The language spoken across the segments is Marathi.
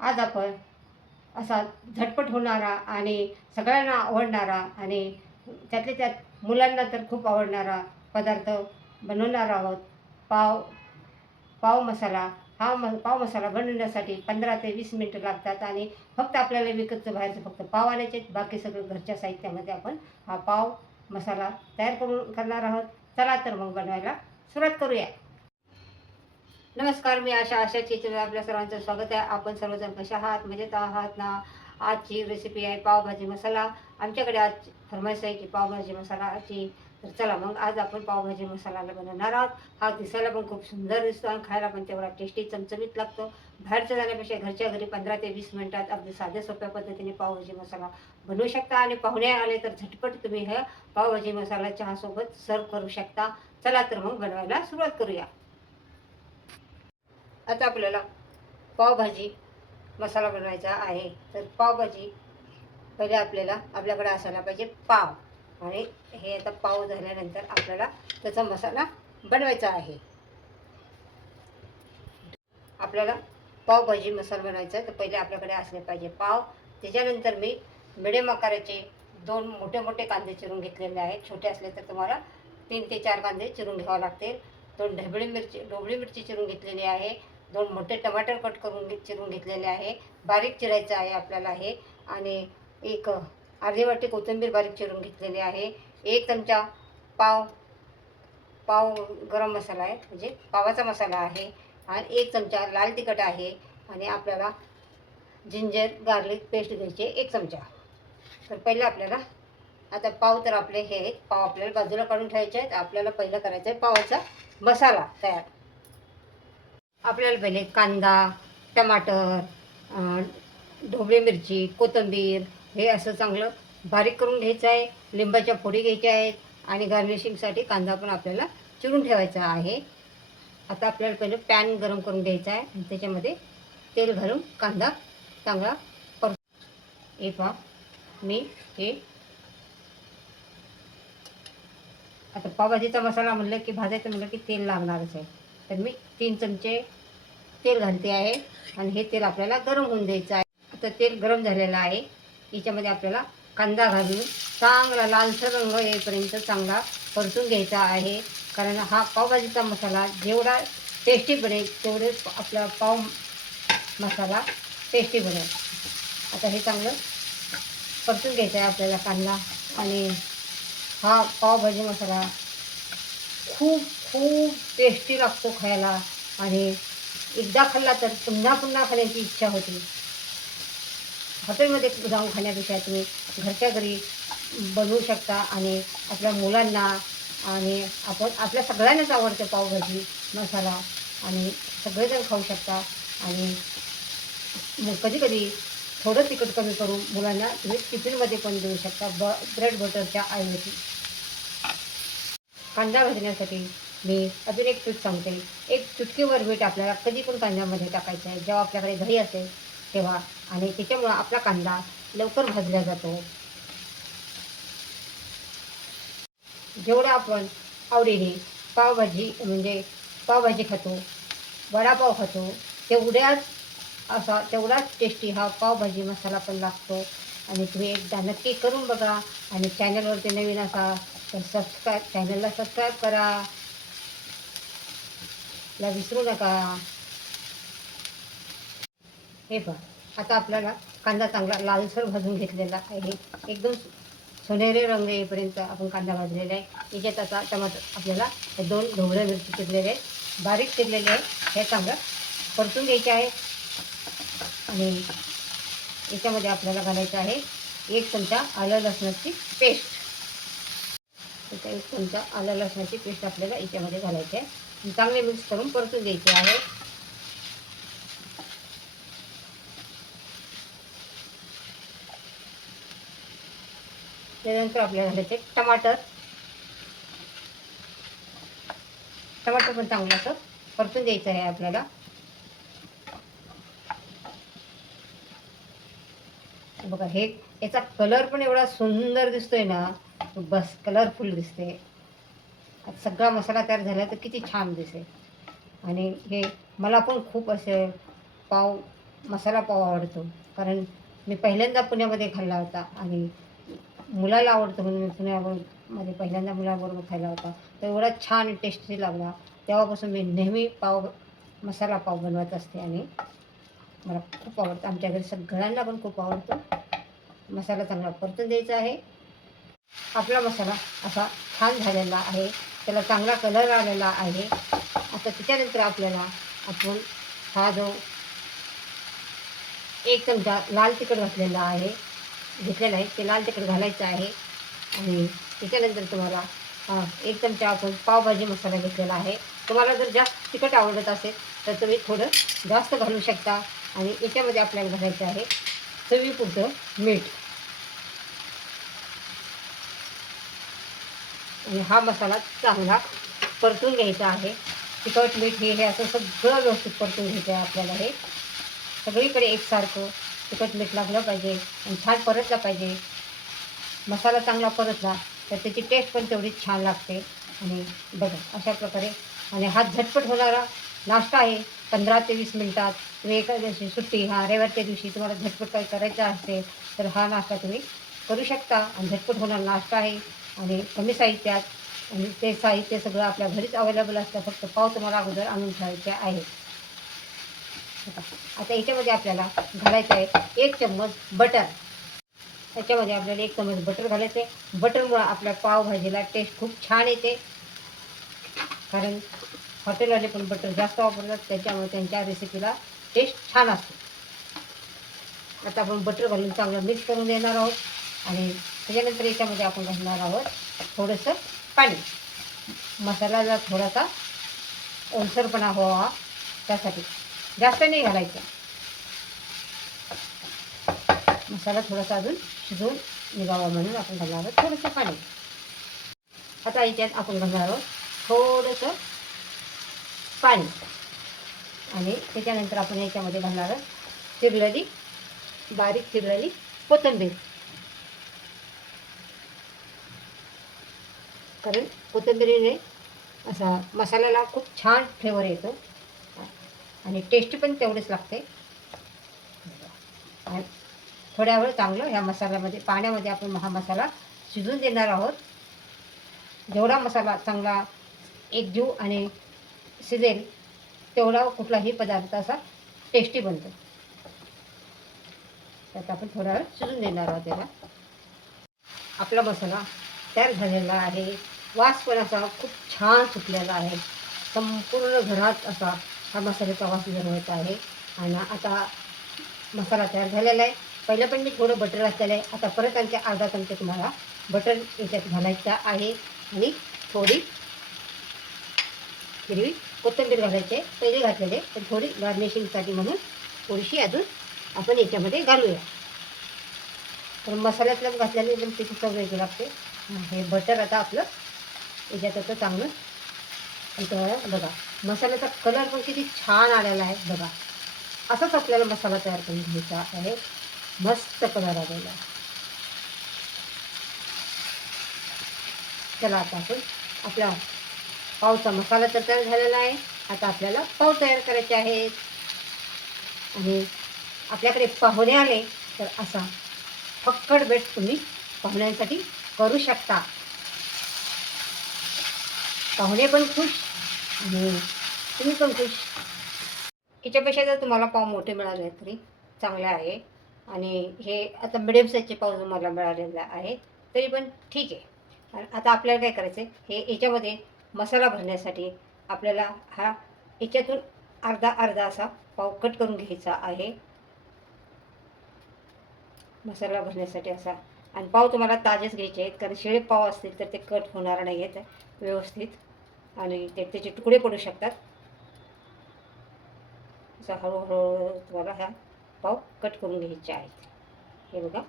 आज आपण असा झटपट होणारा आणि सगळ्यांना आवडणारा आणि त्यातल्या त्यात मुलांना तर खूप आवडणारा पदार्थ बनवणार आहोत. पाव पाव मसाला. पाव मसाला बनवण्यासाठी 15 ते 20 मिनिटं लागतात आणि फक्त आपल्याला विकतचं बाहेरचं फक्त पाव आणायचे आहेत. बाकी सगळं घरच्या साहित्यामध्ये आपण हा पाव मसाला तयार करणार आहोत. चला तर मग बनवायला सुरुवात करूया. नमस्कार, मी आशा चॅनलवर आपल्या सर्वांचं स्वागत आहे. आपण सर्वजण कशा आहात? मजेत आहात ना? आजची रेसिपी आहे पावभाजी मसाला. आमच्याकडे आज फरमाईश आहे की पावभाजी मसालाची. तर चला मग आज आपण पावभाजी मसाला बनवणार आहोत. हा दिसायला पण खूप सुंदर दिसतो आणि खायला पण तेवढा टेस्टी चमचमीत लागतो. बाहेरच्या जाण्यापेक्षा घरच्या घरी 15 ते 20 मिनिटात अगदी साध्या सोप्या पद्धतीने पावभाजी मसाला बनवू शकता आणि पाहुणे आले तर झटपट तुम्ही हा पावभाजी मसाला चहासोबत सर्व करू शकता. चला तर मग बनवायला सुरुवात करूया. आता आपल्याला पावभाजी मसाला बनवायचा आहे. तर पावभाजी पहिले आपल्याकडे असायला पाहिजे पाव. आणि हे आता पाव झाल्यानंतर आपल्याला त्याचा मसाला बनवायचा आहे. आपल्याला पावभाजी मसाला बनवायचा तर पहिले आपल्याकडे असले पाहिजे पाव. त्याच्यानंतर मी मिडियम आकाराचे 2 मोठे मोठे कांदे चिरून घेतलेले आहेत. छोटे असले तर तुम्हाला 3 ते 4 कांदे चिरून घ्यावे लागतील. 2 ढोबळी मिरची चिरून घेतलेली आहे. 2 मोठे टमाटर कट करून चिरून घेतलेले आहे. बारीक चिरायचं आहे आपल्याला हे. आणि एक अर्धी वाटी कोथिंबीर बारीक चिरून घेतलेली आहे. 1 चमचा पाव पाव गरम मसाला आहे, म्हणजे पावाचा मसाला आहे. आणि 1 चमचा लाल तिखट आहे. आणि आपल्याला जिंजर गार्लिक पेस्ट घ्यायची 1 चमचा. तर पहिले आपल्याला आता पाव तर आपले हे आहेत. पाव आपल्याला बाजूला काढून ठेवायचे आहेत. आपल्याला पहिलं करायचं आहे पावाचा मसाला तयार. आपल्याला पहिले कांदा, टमाटर, ढोबळी मिरची, कोथिंबीर हे असं चांगलं बारीक करून घ्यायचं आहे. लिंबाच्या फोडी घ्यायच्या आहेत. आणि गार्निशिंगसाठी कांदा पण आपल्याला चिरून ठेवायचा आहे. आता आपल्याला पहिलं पॅन गरम करून घ्यायचा आहे आणि त्याच्यामध्ये तेल घालून कांदा चांगला हे पहा मी हे आता पावभाजीचा मसाला म्हणलं की भाजायचं म्हणलं की तेल लागणारच आहे. तर मी 3 चमचे तेल घालते आहे. आणि हे तेल आपल्याला गरम होऊन द्यायचं आहे. आता तेल गरम झालेलं आहे. याच्यामध्ये आपल्याला कांदा घालून चांगला लालसर रंग येईपर्यंत चांगला परतून घ्यायचा आहे. कारण हा पावभाजीचा मसाला जेवढा टेस्टी बनेल तेवढेच आपला पाव मसाला टेस्टी बनेल. आता हे चांगलं परतून घ्यायचं आहे आपल्याला कांदा. आणि हा पावभाजी मसाला खूप खूप टेस्टी लागतो खायला. आणि एकदा खाल्ला तर पुन्हा पुन्हा खाण्याची इच्छा होते. हॉटेलमध्ये जाऊन खाण्यापेक्षा तुम्ही घरच्या घरी बनवू शकता. आणि आपल्या मुलांना आणि आपण आपल्या सगळ्यांनाच आवडते पावभाजी मसाला. आणि सगळेजण खाऊ शकता. आणि मग कधी कधी थोडं तिखट कमी करून मुलांना तुम्ही टिफिनमध्ये पण देऊ शकता ब्रेड बटरच्या ऐवजी. कांदा भाजण्यासाठी मी अजून एक ट्रिक सांगते. एक चुटकीभर मीठ आपल्याला कधी पण कांद्यामध्ये टाकायचं आहे जेव्हा आपल्याकडे घरी असेल तेव्हा. आणि त्याच्यामुळं आपला कांदा लवकर भाजला जातो. जेवढं आपण आवडीने पावभाजी म्हणजे पावभाजी खातो, वडापाव खातो, तेवढाच टेस्टी हा पावभाजी मसाला पण लागतो. आणि तुम्ही एकदा नक्की करून बघा. आणि चॅनलवरती नवीन असा तर चॅनलला सबस्क्राईब करा ला विसरू नका. हे पहा आता आपल्याला कांदा चांगला लालसर भाजून घेतलेला आहे. एकदम सोनेरी रंग येईपर्यंत आपण कांदा भाजलेला आहे. याच्यात आता टमाटर आपल्याला 2 ढोबळ्या मिरची चिरलेले आहे, बारीक चिरलेले आहे, हे चांगलं परतून घ्यायचे आहे. आणि याच्यामध्ये आपल्याला घालायचं आहे 1 चमचा आलं लसणाची पेस्ट. 1 चमचा आलं लसणाची पेस्ट आपल्याला याच्यामध्ये घालायची आहे. चांगले मिक्स करून परतून द्यायचे आहे. त्यानंतर आपल्याला घालायचे टमाटर पण चांगलं असं परतून द्यायचं आहे आपल्याला. बघा हे याचा कलर पण एवढा सुंदर दिसतोय ना, बस कलरफुल दिसते. सगळा मसाला तयार झाला तर किती छान दिसेल. आणि हे मला पण खूप असे पाव मसाला पाव आवडतो, कारण मी पहिल्यांदा पुण्यामध्ये खाल्ला होता आणि मुलाला आवडतो म्हणून मी पुण्यामध्ये पहिल्यांदा मुलाबरोबर खाल्ला होता. तर एवढा छान टेस्टी लागला. तेव्हापासून मी नेहमी मसाला पाव बनवत असते आणि मला खूप आवडतं. आमच्या घरी सगळ्यांना पण खूप आवडतो. मसाला चांगला परतून द्यायचा आहे. आपला मसाला असा छान झालेला आहे, त्याला चांगला कलर आलेला आहे. आता त्याच्यानंतर आपल्याला आपण हा जो 1 चमचा लाल तिखट घेतलेला आहे, ते लाल तिखट घालायचं आहे. आणि त्याच्यानंतर तुम्हाला 1 चमचा आपण पावभाजी मसाला घेतलेला आहे. तुम्हाला जर जास्त तिखट आवडत असेल तर तुम्ही थोडं जास्त घालू शकता. आणि याच्यामध्ये आपल्याला घालायचं आहे चवीपुरतं मीठ. आणि हा मसाला चांगला परतून घ्यायचा आहे. तिखट मीठ हे असं सगळं व्यवस्थित परतून घ्यायचं आहे आपल्याला. हे सगळीकडे एकसारखं तिखट मीठ लागलं पाहिजे आणि छान परतलं पाहिजे. मसाला चांगला परतला तर त्याची टेस्ट पण तेवढीच छान लागते. आणि बघा अशा प्रकारे. आणि हा झटपट होणारा नाश्ता आहे. 15 ते 20 मिनटात तुम्ही एखाद्या सुट्टी रविवारच्या दिवशी तुम्हाला झटपट काही करायचं असेल तर हा नाश्ता तुम्ही करू शकता. आणि झटपट होणारा नाश्ता आहे आणि कमी साहित्यात. आणि ते साहित्य सगळं आपल्या घरीच अवेलेबल असतं. फक्त पाव तुम्हाला अगोदर आणून ठेवायचे आहे. आता याच्यामध्ये आपल्याला घालायचं आहे 1 चम्मच बटर. त्याच्यामध्ये आपल्याला 1 चम्मच बटर घालायचं आहे. बटरमुळं आपल्या पावभाजीला टेस्ट खूप छान येते. कारण हॉटेलवाले पण बटर जास्त वापरतात, त्याच्यामुळे त्यांच्या रेसिपीला टेस्ट छान असते. आता आपण बटर घालून चांगलं मिक्स करून देणार आहोत. आणि त्याच्यानंतर याच्यामध्ये आपण घालणार आहोत थोडंसं पाणी. मसाल्याला थोडासा ओलसरपणा व्हावा त्यासाठी. जास्त नाही घालायचं. मसाला थोडासा अजून शिजवून निघावा म्हणून आपण घालणार आहोत थोडंसं पाणी. आता याच्यात आपण घालणार आहोत थोडंसं पाणी. आणि त्याच्यानंतर आपण याच्यामध्ये घालणार आहोत बारीक चिरलेली कोथिंबीर. कारण कोथिंबीरीने असा मसाल्याला खूप छान फ्लेवर येतो आणि टेस्टी पण तेवढेच लागते. आणि थोड्या वेळ चांगलं ह्या मसाल्यामध्ये पाण्यामध्ये आपण हा मसाला शिजून देणार आहोत. जेवढा मसाला चांगला एकजीव आणि शिजेल तेवढा कुठलाही पदार्थ असा टेस्टी बनतो. त्यात आपण थोडा वेळ शिजून देणार आहोत त्याला. आपला मसाला तयार झालेला आहे. वास पण असा खूप छान सुटलेला आहे. संपूर्ण घरात असा हा मसाल्याचा वास जाणवत आहे. आणि आता मसाला तयार झालेला आहे. पहिलं पण मी थोडं बटर घातलेलं आहे. आता परत आणखी अर्धा चमचा तुम्हाला बटर याच्यात घालायचा आहे. आणि थोडी हिरवी कोथिंबीर घालायची. पहिले घातलेले पण थोडी गार्निशिंगसाठी म्हणून थोडीशी अजून आपण याच्यामध्ये घालूया. तर मसाल्यातलं घातल्याने पण त्याची चव वेगळी लागते. हे बटर आता आपलं याच्यात आता चांगलं इथं बघा मसाल्याचा कलर पण किती छान आलेला आहे. बघा असाच आपल्याला मसाला तयार करून घ्यायचा आहे. मस्त कलर आलेला आहे. चला आता आपण आपला पावचा मसाला तर तयार झालेला आहे. आता आपल्याला पाव तयार करायचे आहेत. आणि आपल्याकडे पाहुणे आले तर असा फक्कड बेट तुम्ही पाहुण्यांसाठी करू शकता. पाहुणे पण खुश आणि तुम्ही पण खुश. याच्यापेक्षा जर तुम्हाला पाव मोठे मिळाले तरी चांगले आहे. आणि हे आता मिडियम साईजचे पाव जर मला मिळालेला आहे तरी पण ठीक आहे. आता आपल्याला काय करायचं आहे, हे याच्यामध्ये मसाला भरण्यासाठी आपल्याला याच्यातून अर्धा अर्धा असा पाव कट करून घ्यायचा आहे. मसाला भरण्यासाठी असा. आणि पाव तुम्हाला ताजेच घ्यायचे आहेत, कारण शिळे पाव असतील तर ते कट होणार नाही आहेत व्यवस्थित आणि त्याचे तुकडे पडू शकतात. असा हळूहळू तुम्हाला हा पाव कट करून घ्यायचे आहेत. हे बघा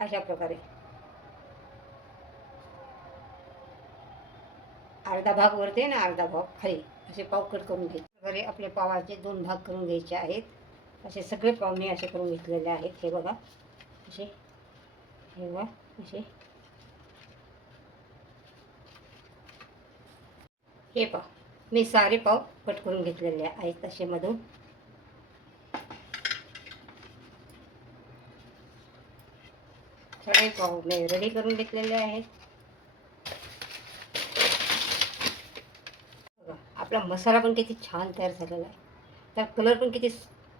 अशा प्रकारे अर्धा भाग वरती आणि अर्धा भाग खाली असे पाव कट करून घ्यायचे. वगैरे आपले पावाचे 2 भाग करून घ्यायचे आहेत. असे सगळे पाव मी असे करून घेतलेले आहेत. हे बघा असे, हे बघा असे. हे पहा मी सारे पाव कट करून घेतलेले आहेत असे मधून. सगळे पाव मी रेडी करून घेतलेले आहेत. आपला मसाला पण किती छान तयार झालेला आहे. त्या कलर पण किती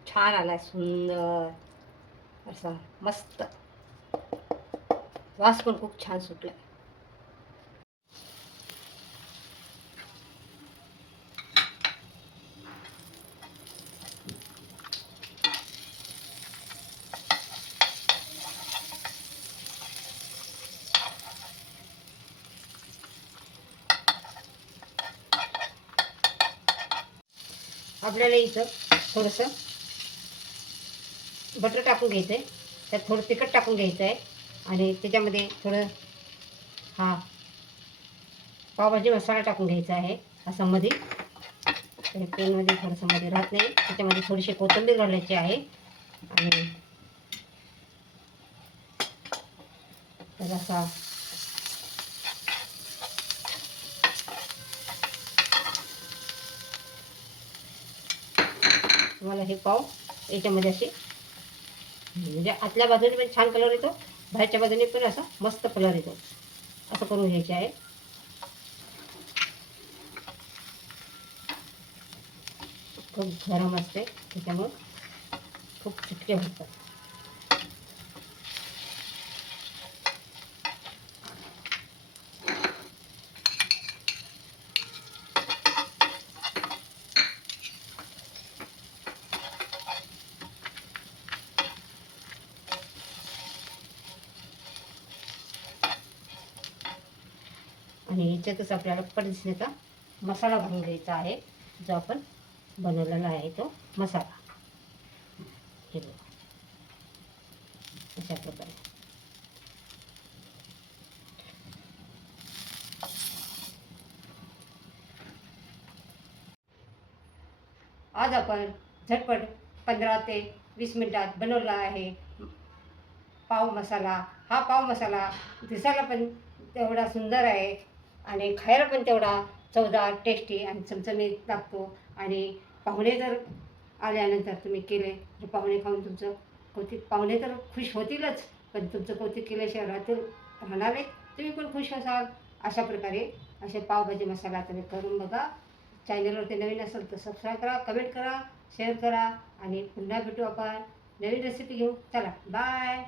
छान आला आहे, सुंदर असा मस्त. वास पण खूप छान सुटला. आपल्याला इथं थोडंसं बटर टाकून घ्यायचं आहे. त्यात थोडं तिखट टाकून घ्यायचं आहे आणि त्याच्यामध्ये थोडं हा पावभाजी मसाला टाकून घ्यायचा आहे असा मध्ये. पेनमध्ये थोडंसं मध्ये राहत नाही, त्याच्यामध्ये थोडीशी कोथिंबीर घालायची आहे आणि असा तुम्हाला हे पाव याच्यामध्ये असे म्हणजे आतल्या बाजूने पण छान कलर येतो, बाहेरच्या बाजूने पण असा मस्त कलर येतो. असं करून घ्यायचे आहे. खूप गरम असते त्याच्यामुळं खूप चिटके होतात. आणि याच्यातच आपल्याला पडदिशीचा मसाला भरून घ्यायचा आहे, जो आपण बनवलेला आहे तो मसाला. हे बघा अशा प्रकारे. आज आपण झटपट 15 ते 20 मिनिटात बनवला आहे पाव मसाला. हा पाव मसाला दिसायला पण तेवढा सुंदर आहे आणि खायला पण तेवढा चवदार, टेस्टी आणि चमचमीत लागतो. आणि पाहुणे जर आल्यानंतर तुम्ही केले तर पाहुणे खाऊन तुमचं कौतुक, पाहुणे तर खुश होतीलच, पण तुमचं कौतुक केल्याशिवाय राहणार नाही, तुम्ही पण खुश असाल. अशा प्रकारे असे पावभाजी मसाला तुम्ही करून बघा. चॅनलवरती नवीन असेल तर सबस्क्राईब करा, कमेंट करा, शेअर करा आणि पुन्हा भेटू आपण नवीन रेसिपी घेऊ. चला बाय.